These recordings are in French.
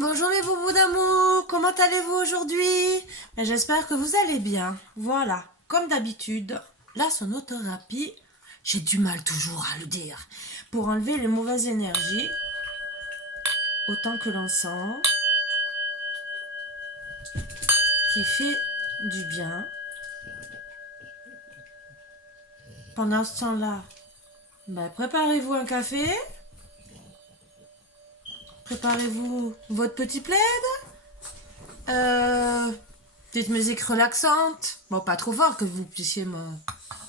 Bonjour mes boubous d'amour, comment allez-vous aujourd'hui? J'espère que vous allez bien. Voilà, comme d'habitude, la sonothérapie, j'ai du mal toujours à le dire, pour enlever les mauvaises énergies, autant que l'encens, qui fait du bien. Pendant ce temps-là, préparez-vous un café, préparez-vous votre petit plaid, petite musique relaxante, bon pas trop fort que vous puissiez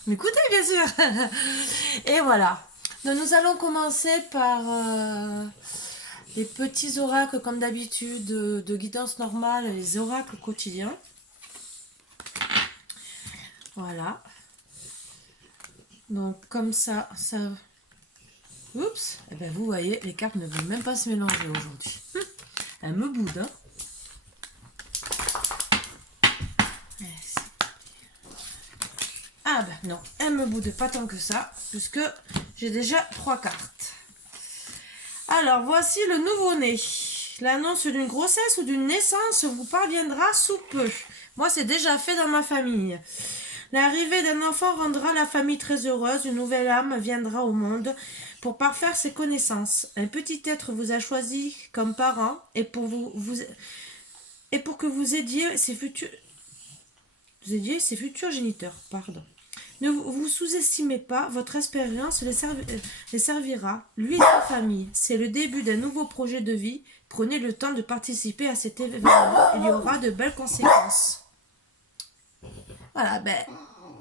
m'écouter bien sûr. Et voilà, donc nous allons commencer par les petits oracles comme d'habitude de guidance normale, les oracles quotidiens. Voilà, donc comme ça, oups, et ben vous voyez, les cartes ne veulent même pas se mélanger aujourd'hui. Elles me boudent, hein. Ah ben non, elle me boude pas tant que ça, puisque j'ai déjà 3 cartes. Alors, voici le nouveau-né. L'annonce d'une grossesse ou d'une naissance vous parviendra sous peu. Moi, c'est déjà fait dans ma famille. L'arrivée d'un enfant rendra la famille très heureuse. Une nouvelle âme viendra au monde pour parfaire ses connaissances. Un petit être vous a choisi comme parent et pour que vous aidiez ses futurs géniteurs. Pardon. Ne vous sous-estimez pas, votre expérience les servira, lui et sa famille. C'est le début d'un nouveau projet de vie. Prenez le temps de participer à cet événement, il y aura de belles conséquences. Voilà,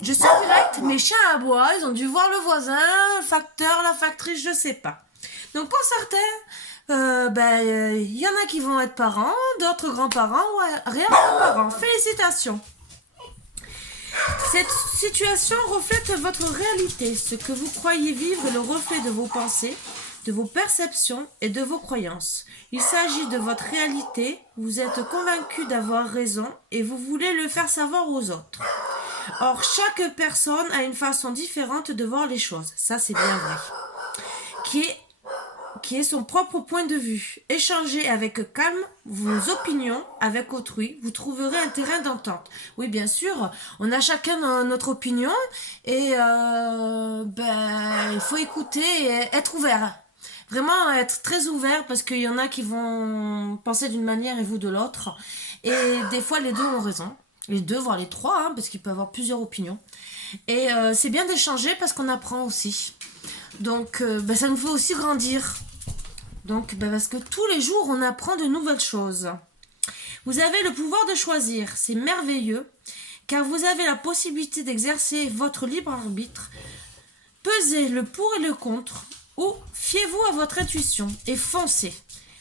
je suis directe, mes chiens aboient, ils ont dû voir le voisin, le facteur, la factrice, je sais pas. Donc pour certains, y en a qui vont être parents, d'autres grands-parents, ou rien que parents. Félicitations. Cette situation reflète votre réalité. Ce que vous croyez vivre est le reflet de vos pensées, de vos perceptions et de vos croyances. Il s'agit de votre réalité. Vous êtes convaincu d'avoir raison et vous voulez le faire savoir aux autres. Or, chaque personne a une façon différente de voir les choses. Ça, c'est bien vrai. Qui est son propre point de vue. Échangez avec calme vos opinions avec autrui, vous trouverez un terrain d'entente. Oui, bien sûr, on a chacun notre opinion et il faut écouter et être ouvert. Vraiment être très ouvert parce qu'il y en a qui vont penser d'une manière et vous de l'autre. Et des fois, les deux ont raison. Les deux, voire les trois, hein, parce qu'il peut y avoir plusieurs opinions. Et c'est bien d'échanger parce qu'on apprend aussi. Donc, ça nous fait aussi grandir. Donc, parce que tous les jours, on apprend de nouvelles choses. Vous avez le pouvoir de choisir. C'est merveilleux, car vous avez la possibilité d'exercer votre libre arbitre. Pesez le pour et le contre, ou fiez-vous à votre intuition et foncez.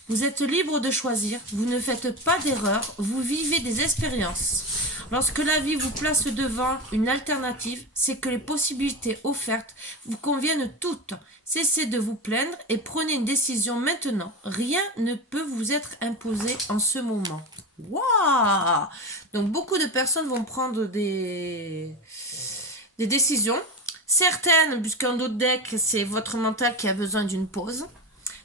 Vous êtes libre de choisir. Vous ne faites pas d'erreur. Vous vivez des expériences. Lorsque la vie vous place devant une alternative, c'est que les possibilités offertes vous conviennent toutes. Cessez de vous plaindre et prenez une décision maintenant. Rien ne peut vous être imposé en ce moment. Waouh! Donc beaucoup de personnes vont prendre des décisions. Certaines, puisqu'un autre deck, c'est votre mental qui a besoin d'une pause.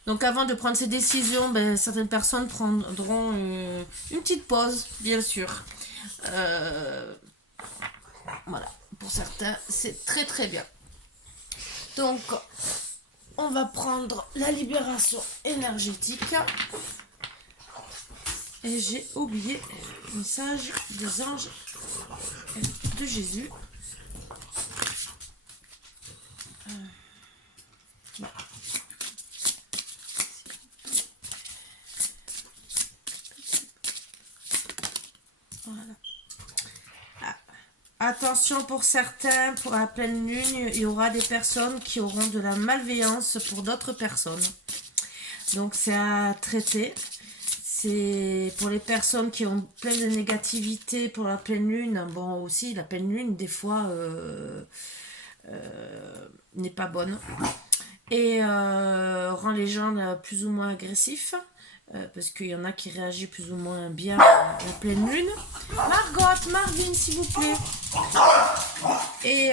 Donc avant de prendre ces décisions, certaines personnes prendront une petite pause, bien sûr. Voilà, pour certains, c'est très très bien. Donc, on va prendre la libération énergétique. Et j'ai oublié le message des anges de Jésus. Voilà. Attention pour certains, pour la pleine lune, il y aura des personnes qui auront de la malveillance pour d'autres personnes. Donc c'est à traiter. C'est pour les personnes qui ont plein de négativité pour la pleine lune. Bon aussi, la pleine lune, des fois, n'est pas bonne. Et rend les gens plus ou moins agressifs. Parce qu'il y en a qui réagissent plus ou moins bien à la pleine lune. Margot, Marvin, s'il vous plaît. Et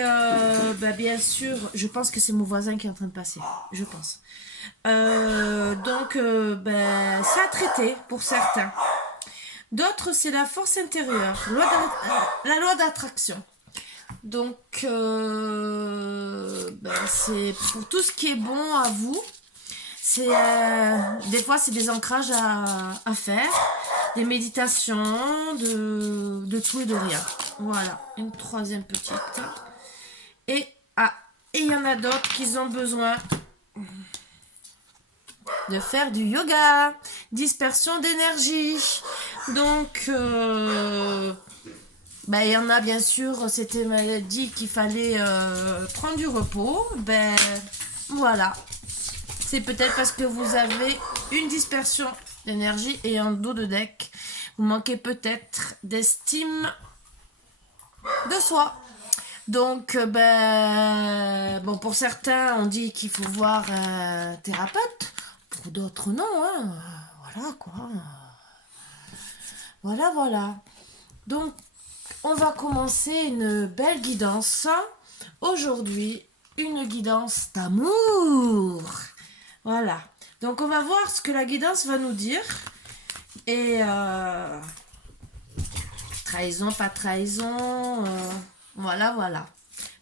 bien sûr, je pense que c'est mon voisin qui est en train de passer. Je pense. Ben, c'est à traiter pour certains. D'autres, c'est la force intérieure, la loi d'attraction. Donc, ben, c'est pour tout ce qui est bon à vous. C'est des fois, c'est des ancrages à faire, des méditations, de tout et de rien. Voilà, une troisième petite. Et il y en a d'autres qui ont besoin de faire du yoga, dispersion d'énergie. Donc, ben, il y en a bien sûr, c'était dit qu'il fallait prendre du repos. Ben voilà, c'est peut-être parce que vous avez une dispersion d'énergie et un dos de deck. Vous manquez peut-être d'estime de soi. Donc, ben, bon, pour certains, on dit qu'il faut voir un thérapeute. Pour d'autres, non. Hein. Voilà, quoi. Voilà, voilà. Donc, on va commencer une belle guidance. Aujourd'hui, une guidance d'amour. Voilà. Donc, on va voir ce que la guidance va nous dire. Et trahison, pas trahison. Voilà, voilà.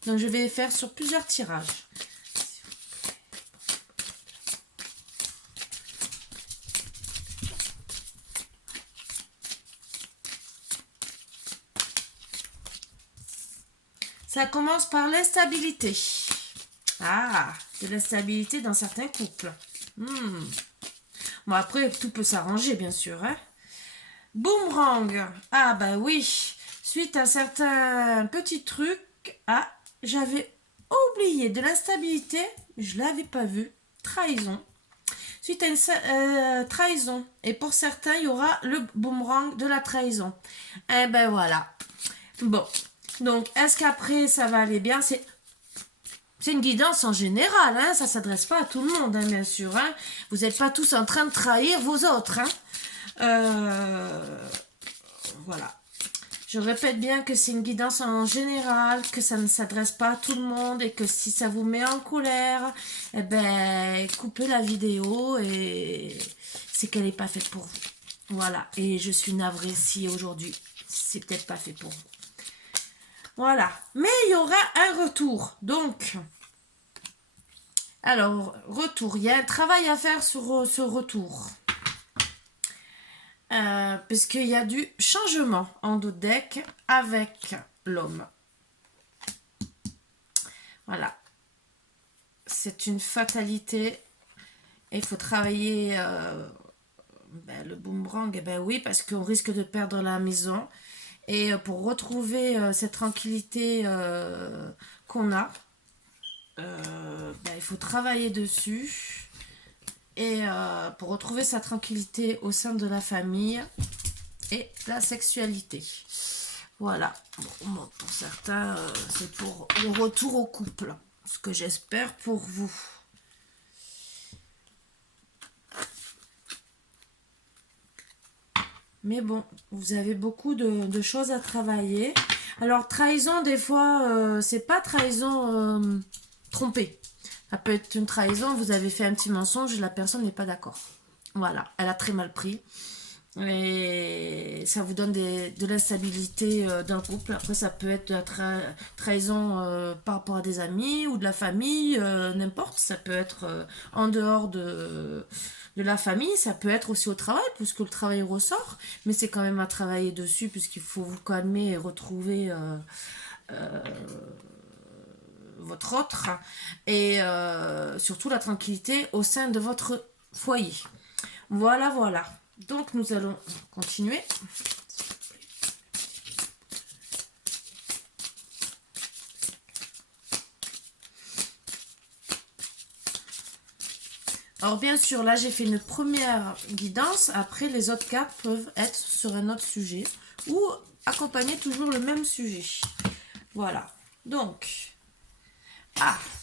Donc, je vais faire sur plusieurs tirages. Ça commence par l'instabilité. Ah, de l'instabilité dans certains couples. Bon, après, tout peut s'arranger, bien sûr. Hein. Boomerang. Ah, bah oui. Suite à certains petits trucs. Ah, j'avais oublié de l'instabilité. Je ne l'avais pas vu. Trahison. Suite à une trahison. Et pour certains, il y aura le boomerang de la trahison. Eh ben voilà. Bon. Donc, est-ce qu'après, ça va aller bien? C'est une guidance en général, hein? Ça ne s'adresse pas à tout le monde, hein, bien sûr. Hein? Vous n'êtes pas tous en train de trahir vos autres. Hein? Voilà. Je répète bien que c'est une guidance en général, que ça ne s'adresse pas à tout le monde et que si ça vous met en colère, eh ben, coupez la vidéo et c'est qu'elle n'est pas faite pour vous. Voilà. Et je suis navrée si aujourd'hui, c'est peut-être pas fait pour vous. Voilà. Mais il y aura un retour. Donc, alors, retour. Il y a un travail à faire sur ce retour. Parce qu'il y a du changement en dos de deck avec l'homme. Voilà. C'est une fatalité. Et il faut travailler le boomerang. Eh ben oui, parce qu'on risque de perdre la maison. Et pour retrouver cette tranquillité qu'on a, il faut travailler dessus. Et pour retrouver sa tranquillité au sein de la famille et la sexualité. Voilà. Bon, pour certains, c'est pour le retour au couple. Ce que j'espère pour vous. Mais bon, vous avez beaucoup de choses à travailler. Alors, trahison, des fois, c'est pas trahison trompée. Ça peut être une trahison, vous avez fait un petit mensonge et la personne n'est pas d'accord. Voilà, elle a très mal pris. Et ça vous donne de l'instabilité d'un couple. Après, ça peut être de la trahison par rapport à des amis ou de la famille, n'importe. Ça peut être en dehors de la famille. Ça peut être aussi au travail, puisque le travail ressort. Mais c'est quand même à travailler dessus, puisqu'il faut vous calmer et retrouver votre autre. Et surtout la tranquillité au sein de votre foyer. Voilà, voilà. Donc, nous allons continuer. Alors, bien sûr, là, j'ai fait une première guidance. Après, les autres cartes peuvent être sur un autre sujet ou accompagner toujours le même sujet. Voilà. Donc,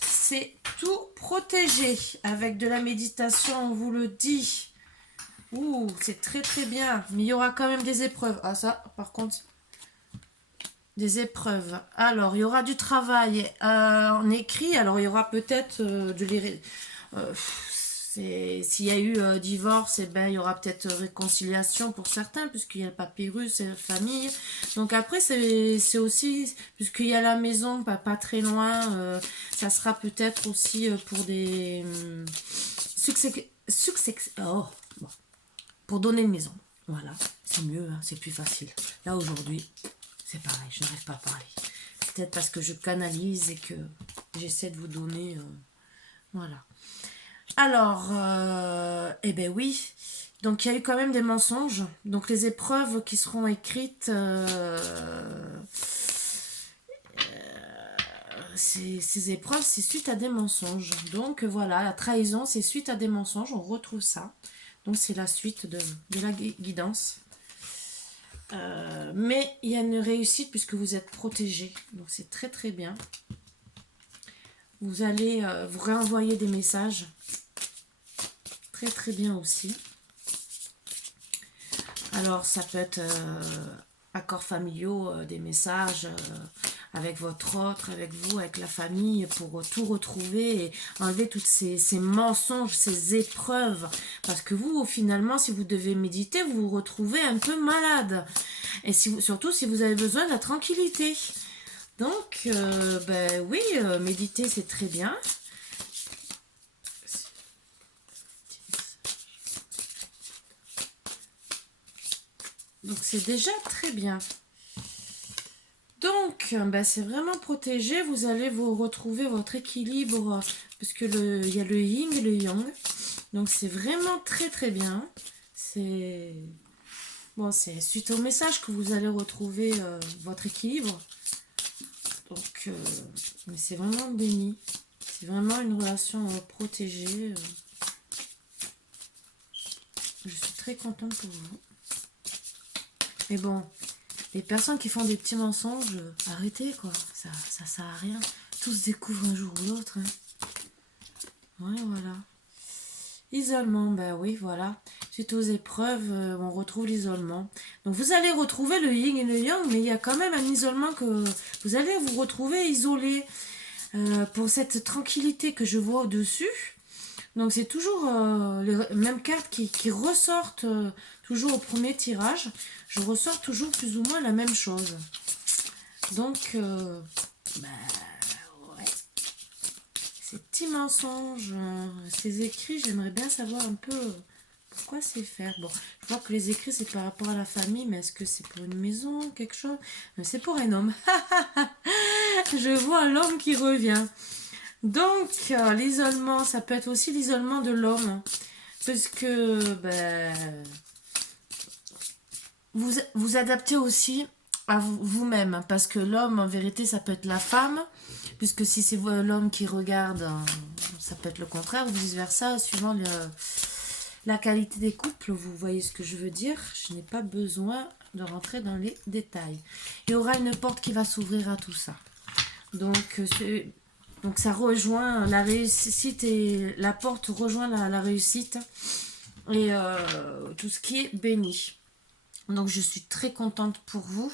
c'est tout protégé avec de la méditation, on vous le dit. Ouh, c'est très très bien. Mais il y aura quand même des épreuves. Ah ça, par contre, des épreuves. Alors, il y aura du travail en écrit. Alors, il y aura peut-être S'il y a eu divorce, eh ben, il y aura peut-être réconciliation pour certains, puisqu'il y a le papyrus et la famille. Donc après, c'est aussi, puisqu'il y a la maison pas très loin, ça sera peut-être aussi pour des oh, bon, pour donner une maison. Voilà, c'est mieux, hein, c'est plus facile. Là, aujourd'hui, c'est pareil, je n'arrive pas à parler. Peut-être parce que je canalise et que j'essaie de vous donner... voilà. Alors, eh ben oui, donc il y a eu quand même des mensonges. Donc les épreuves qui seront écrites, ces épreuves, c'est suite à des mensonges. Donc voilà, la trahison, c'est suite à des mensonges, on retrouve ça. Donc c'est la suite de la guidance. Mais il y a une réussite puisque vous êtes protégé. Donc c'est très très bien. Vous allez vous réenvoyer des messages. Très très bien aussi. Alors ça peut être accords familiaux, des messages avec votre autre, avec vous, avec la famille, pour tout retrouver et enlever toutes ces mensonges, ces épreuves. Parce que vous, finalement, si vous devez méditer, vous vous retrouvez un peu malade. Et surtout si vous avez besoin de la tranquillité. Donc, ben oui, méditer, c'est très bien. Donc, c'est déjà très bien. Donc, ben, c'est vraiment protégé. Vous allez vous retrouver votre équilibre, parce que il y a le yin et le yang. Donc, c'est vraiment très, très bien. C'est... Bon, c'est suite au message que vous allez retrouver votre équilibre. Donc, mais c'est vraiment béni. C'est vraiment une relation protégée. Je suis très contente pour vous. Mais bon, les personnes qui font des petits mensonges, arrêtez quoi. Ça sert à rien. Tout se découvre un jour ou l'autre. Hein. Ouais, voilà. Isolement, ben oui, voilà. Suite aux épreuves, on retrouve l'isolement. Donc vous allez retrouver le yin et le yang, mais il y a quand même un isolement que vous allez vous retrouver isolé pour cette tranquillité que je vois au-dessus. Donc c'est toujours les mêmes cartes qui ressortent toujours au premier tirage. Je ressors toujours plus ou moins la même chose. Donc, bah, ouais. Ces petits mensonges, ces écrits, j'aimerais bien savoir un peu pourquoi c'est faire. Bon, je vois que les écrits c'est par rapport à la famille, mais est-ce que c'est pour une maison, quelque chose? C'est pour un homme. Je vois l'homme qui revient. Donc, l'isolement, ça peut être aussi l'isolement de l'homme. Parce que ben, vous adaptez aussi à vous-même. Parce que l'homme, en vérité, ça peut être la femme. Puisque si c'est l'homme qui regarde, ça peut être le contraire, ou vice-versa, suivant la qualité des couples. Vous voyez ce que je veux dire? Je n'ai pas besoin de rentrer dans les détails. Il y aura une porte qui va s'ouvrir à tout ça. Donc ça rejoint la réussite et la porte rejoint la réussite et tout ce qui est béni. Donc je suis très contente pour vous.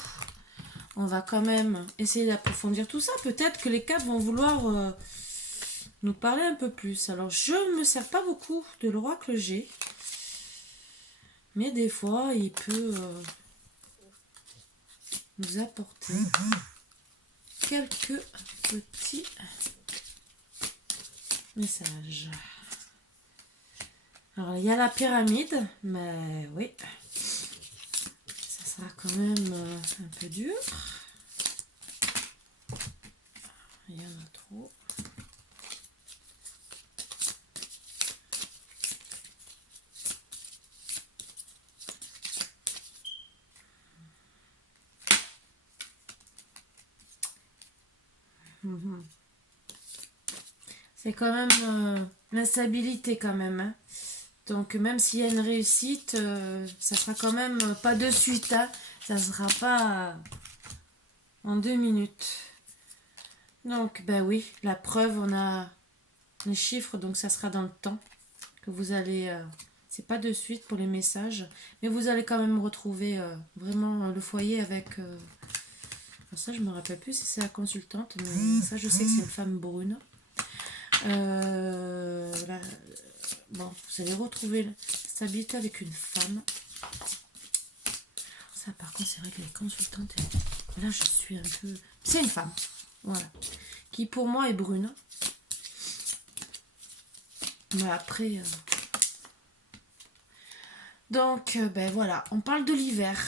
On va quand même essayer d'approfondir tout ça. Peut-être que les cartes vont vouloir nous parler un peu plus. Alors je ne me sers pas beaucoup de l'oracle G. Mais des fois il peut nous apporter quelques petits message. Alors, il y a la pyramide, mais oui, ça sera quand même un peu dur. Il y en a trop. C'est quand même l'instabilité quand même. Hein. Donc même s'il y a une réussite, ça sera quand même pas de suite. Hein. Ça sera pas en 2 minutes. Donc ben oui, la preuve, on a les chiffres, donc ça sera dans le temps que vous allez... c'est pas de suite pour les messages, mais vous allez quand même retrouver vraiment le foyer avec... ça je me rappelle plus si c'est la consultante, mais ça je sais que c'est une femme brune. Bon, vous allez retrouver la stabilité avec une femme. Ça, par contre, c'est vrai que les consultantes, là, je suis un peu... C'est une femme, voilà, qui pour moi est brune. Mais après... Donc, ben voilà, on parle de l'hiver.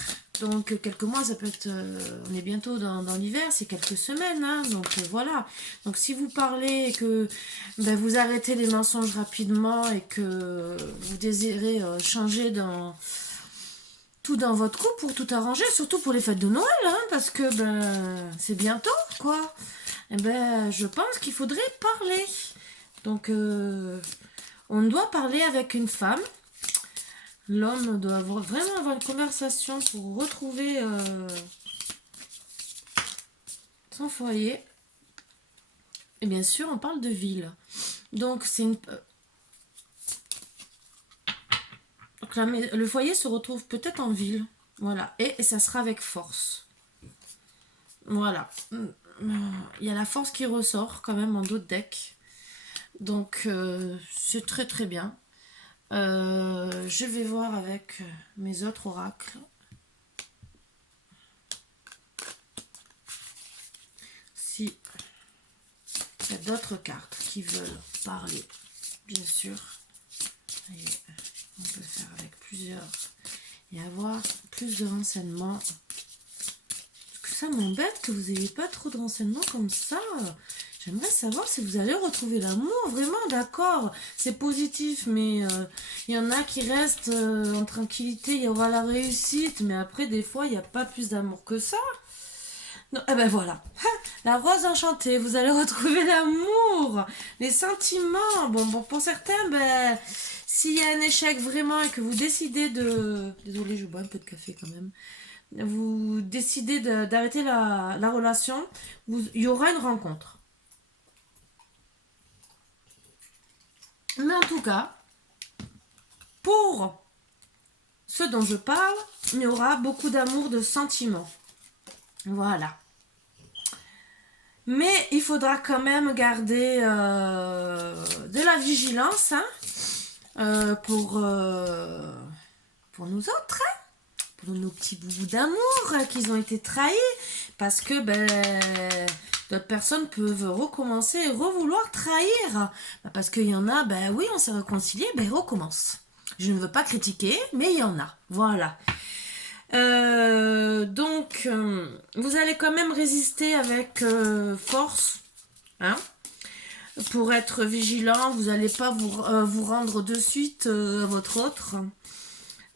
Donc, quelques mois, ça peut être... on est bientôt dans l'hiver, c'est quelques semaines, hein, donc voilà. Donc, si vous parlez et que ben, vous arrêtez les mensonges rapidement et que vous désirez changer tout dans votre couple pour tout arranger, surtout pour les fêtes de Noël, hein, parce que ben, c'est bientôt, quoi. Et ben, je pense qu'il faudrait parler. Donc, on doit parler avec une femme. L'homme doit vraiment avoir une conversation pour retrouver son foyer. Et bien sûr, on parle de ville. Donc, c'est une... Donc, le foyer se retrouve peut-être en ville. Voilà. Et ça sera avec force. Voilà. Il y a la force qui ressort quand même en d'autres decks. Donc, c'est très très bien. Je vais voir avec mes autres oracles si il y a d'autres cartes qui veulent parler, bien sûr. Et on peut faire avec plusieurs et avoir plus de renseignements. Parce que ça m'embête que vous n'ayez pas trop de renseignements comme ça. J'aimerais savoir si vous allez retrouver l'amour, vraiment, d'accord, c'est positif, mais il y en a qui restent en tranquillité, il y aura la réussite, mais après, des fois, il n'y a pas plus d'amour que ça. Non, eh ben voilà, la rose enchantée, vous allez retrouver l'amour, les sentiments. Bon, pour certains, ben, s'il y a un échec vraiment et que vous décidez de... Désolée, je bois un peu de café quand même. Vous décidez d'arrêter la relation, il y aura une rencontre. Mais en tout cas, pour ce dont je parle, il y aura beaucoup d'amour, de sentiments. Voilà. Mais il faudra quand même garder de la vigilance pour nous autres, pour nos petits bouts d'amour qui ont été trahis. Parce que d'autres personnes peuvent recommencer et revouloir trahir. Parce qu'il y en a, oui, on s'est réconcilié, ils recommencent. Je ne veux pas critiquer, mais il y en a. Voilà. Donc, vous allez quand même résister avec force. Hein, pour être vigilant, vous n'allez pas vous rendre de suite à votre autre.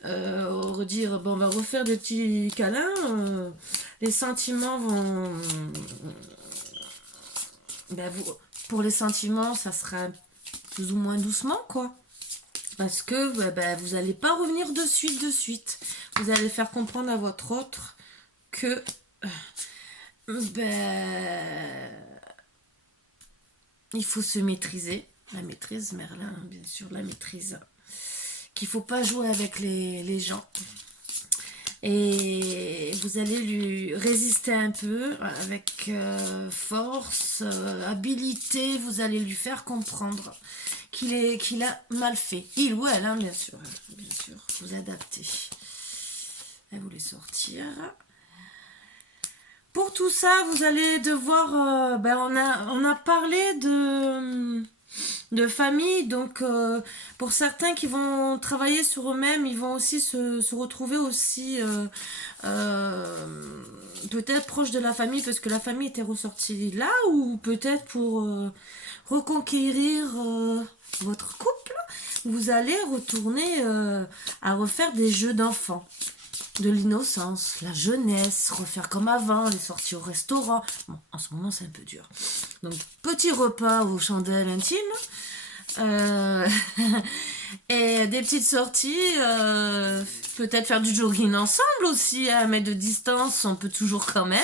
Redire, bon, on va refaire des petits câlins. Les sentiments vont... pour les sentiments, ça sera plus ou moins doucement, quoi. Parce que vous n'allez pas revenir de suite. Vous allez faire comprendre à votre autre que il faut se maîtriser. La maîtrise, Merlin, bien sûr, la maîtrise. Qu'il ne faut pas jouer avec les gens. Et vous allez lui résister un peu avec force, habilité. Vous allez lui faire comprendre qu'il a mal fait. Il ou elle, hein, bien sûr. Vous adaptez. Elle voulait sortir. Pour tout ça, vous allez devoir... on a parlé de famille, donc pour certains qui vont travailler sur eux-mêmes, ils vont aussi se retrouver aussi peut-être proche de la famille, parce que la famille était ressortie là, ou peut-être pour reconquérir votre couple, vous allez retourner à refaire des jeux d'enfants. De l'innocence, la jeunesse, refaire comme avant, les sorties au restaurant. Bon, en ce moment, c'est un peu dur. Donc, petit repas aux chandelles intimes. Et des petites sorties. Peut-être faire du jogging ensemble aussi, à 1 mètre de distance, on peut toujours quand même.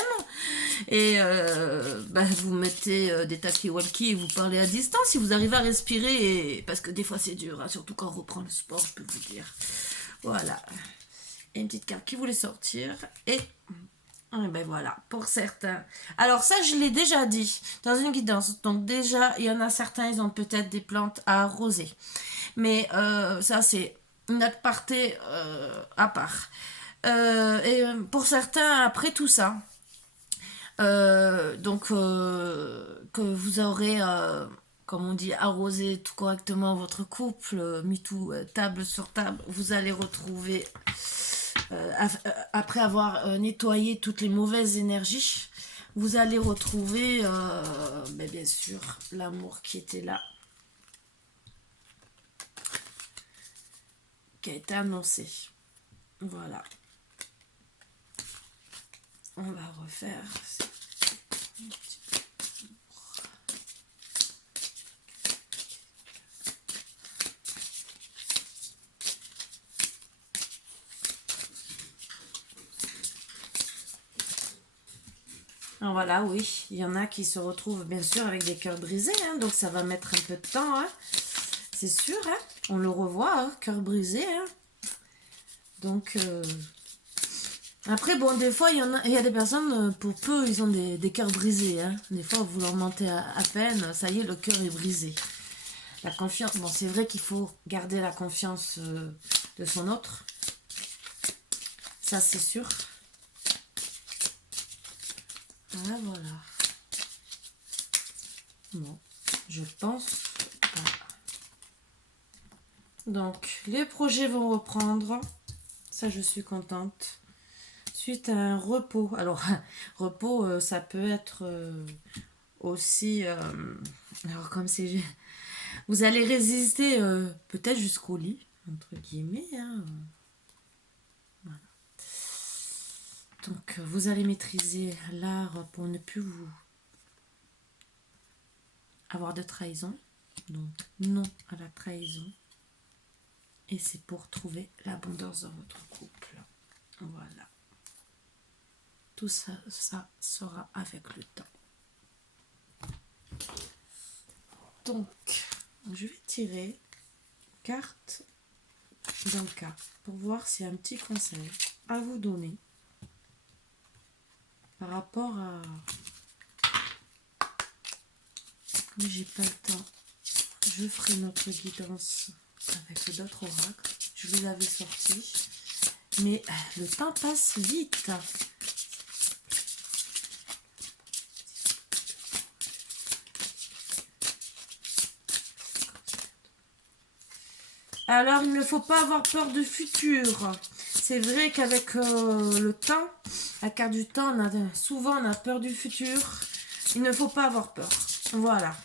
Et vous mettez des talkie-walkie et vous parlez à distance si vous arrivez à respirer. Parce que des fois, c'est dur, hein, surtout quand on reprend le sport, je peux vous dire. Voilà. Et une petite carte qui voulait sortir. Et Et ben voilà, pour certains. Alors ça, je l'ai déjà dit dans une guidance. Donc déjà, il y en a certains, ils ont peut-être des plantes à arroser. Mais ça, c'est une aparté à part. Pour certains, après tout ça, que vous aurez, comme on dit, arrosé tout correctement votre couple, mis tout table sur table, vous allez retrouver, après avoir nettoyé toutes les mauvaises énergies, vous allez retrouver, mais bien sûr, l'amour qui était là, qui a été annoncé. Voilà. On va refaire. Alors voilà, oui, il y en a qui se retrouvent bien sûr avec des cœurs brisés, hein, donc ça va mettre un peu de temps, hein, c'est sûr, hein, on le revoit, hein, cœur brisé. Hein. Donc, après, bon, des fois, il y a des personnes, pour peu, ils ont des cœurs brisés. Hein. Des fois, vous leur mentez à peine, ça y est, le cœur est brisé. La confiance, bon, c'est vrai qu'il faut garder la confiance de son autre. Ça, c'est sûr. Ah, voilà. Bon, je pense pas. Donc, les projets vont reprendre. Ça, je suis contente. Suite à un repos. Alors, repos, ça peut être aussi... alors, comme c'est... Vous allez résister peut-être jusqu'au lit, entre guillemets. Hein. Voilà. Donc, vous allez maîtriser l'art pour ne plus vous avoir de trahison. Donc, non à la trahison. Et c'est pour trouver l'abondance dans votre couple. Voilà. Tout ça, ça sera avec le temps. Donc, je vais tirer carte d'un cas pour voir s'il y a un petit conseil à vous donner par rapport à... Mais j'ai pas le temps. Je ferai notre guidance avec d'autres oracles. Je vous avais sorti. Mais le temps passe vite. Alors, il ne faut pas avoir peur du futur. C'est vrai qu'avec le temps, la carte du temps, souvent on a peur du futur. Il ne faut pas avoir peur. Voilà.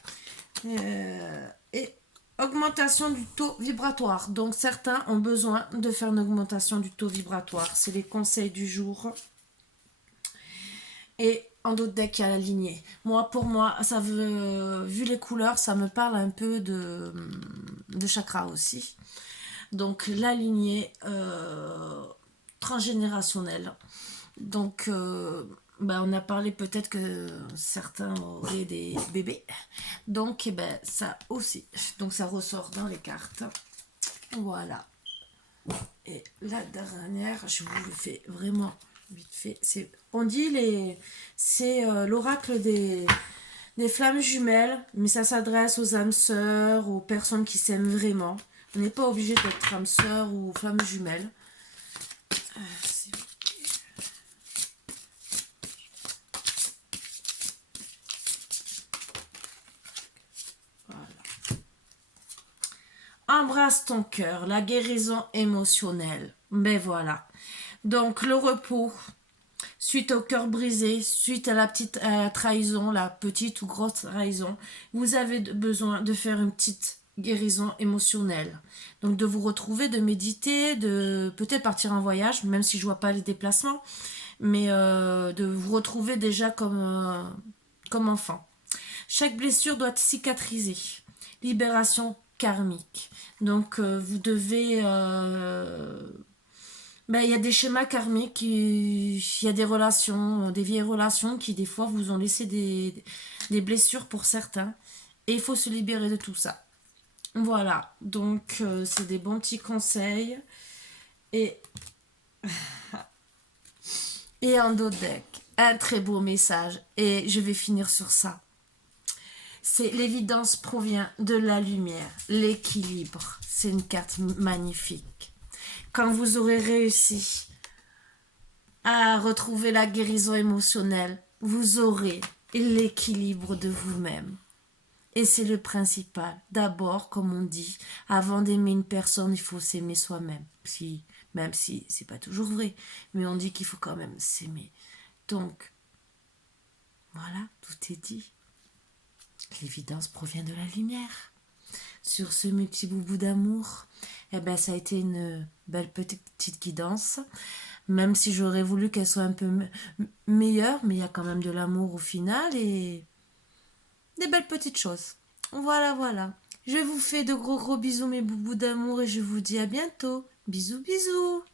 Et augmentation du taux vibratoire. Donc, certains ont besoin de faire une augmentation du taux vibratoire. C'est les conseils du jour. Et en d'autres decks, il y a la lignée. Pour moi, ça veut, vu les couleurs, ça me parle un peu de chakra aussi. Donc, la lignée transgénérationnelle. Donc, on a parlé peut-être que certains auraient des bébés. Donc, ça aussi. Donc, ça ressort dans les cartes. Voilà. Et la dernière, je vous le fais vraiment vite fait. On dit c'est l'oracle des flammes jumelles, mais ça s'adresse aux âmes sœurs, aux personnes qui s'aiment vraiment. On n'est pas obligé d'être âme sœur ou flamme jumelle. Voilà. Embrasse ton cœur, la guérison émotionnelle. Ben voilà. Donc le repos, suite au cœur brisé, suite à la petite trahison, la petite ou grosse trahison, vous avez besoin de faire une petite guérison émotionnelle. Donc de vous retrouver, de méditer, de peut-être partir en voyage, même si je vois pas les déplacements, mais de vous retrouver déjà comme enfant. Chaque blessure doit cicatriser. Libération karmique. Donc vous devez... il y a des schémas karmiques, il y a des relations, des vieilles relations qui des fois vous ont laissé des blessures pour certains. Et il faut se libérer de tout ça. Voilà, donc c'est des bons petits conseils. Et en dos deck, un très beau message et je vais finir sur ça. C'est l'évidence provient de la lumière, l'équilibre. C'est une carte magnifique. Quand vous aurez réussi à retrouver la guérison émotionnelle, vous aurez l'équilibre de vous-même. Et c'est le principal. D'abord, comme on dit, avant d'aimer une personne, il faut s'aimer soi-même. Même si c'est pas toujours vrai, mais on dit qu'il faut quand même s'aimer. Donc, voilà, tout est dit. L'évidence provient de la lumière. Sur ce, mes petits boubous d'amour, ça a été une belle petite guidance. Même si j'aurais voulu qu'elle soit un peu meilleure, mais il y a quand même de l'amour au final et des belles petites choses. Voilà, voilà. Je vous fais de gros bisous, mes boubous d'amour, et je vous dis à bientôt. Bisous, bisous.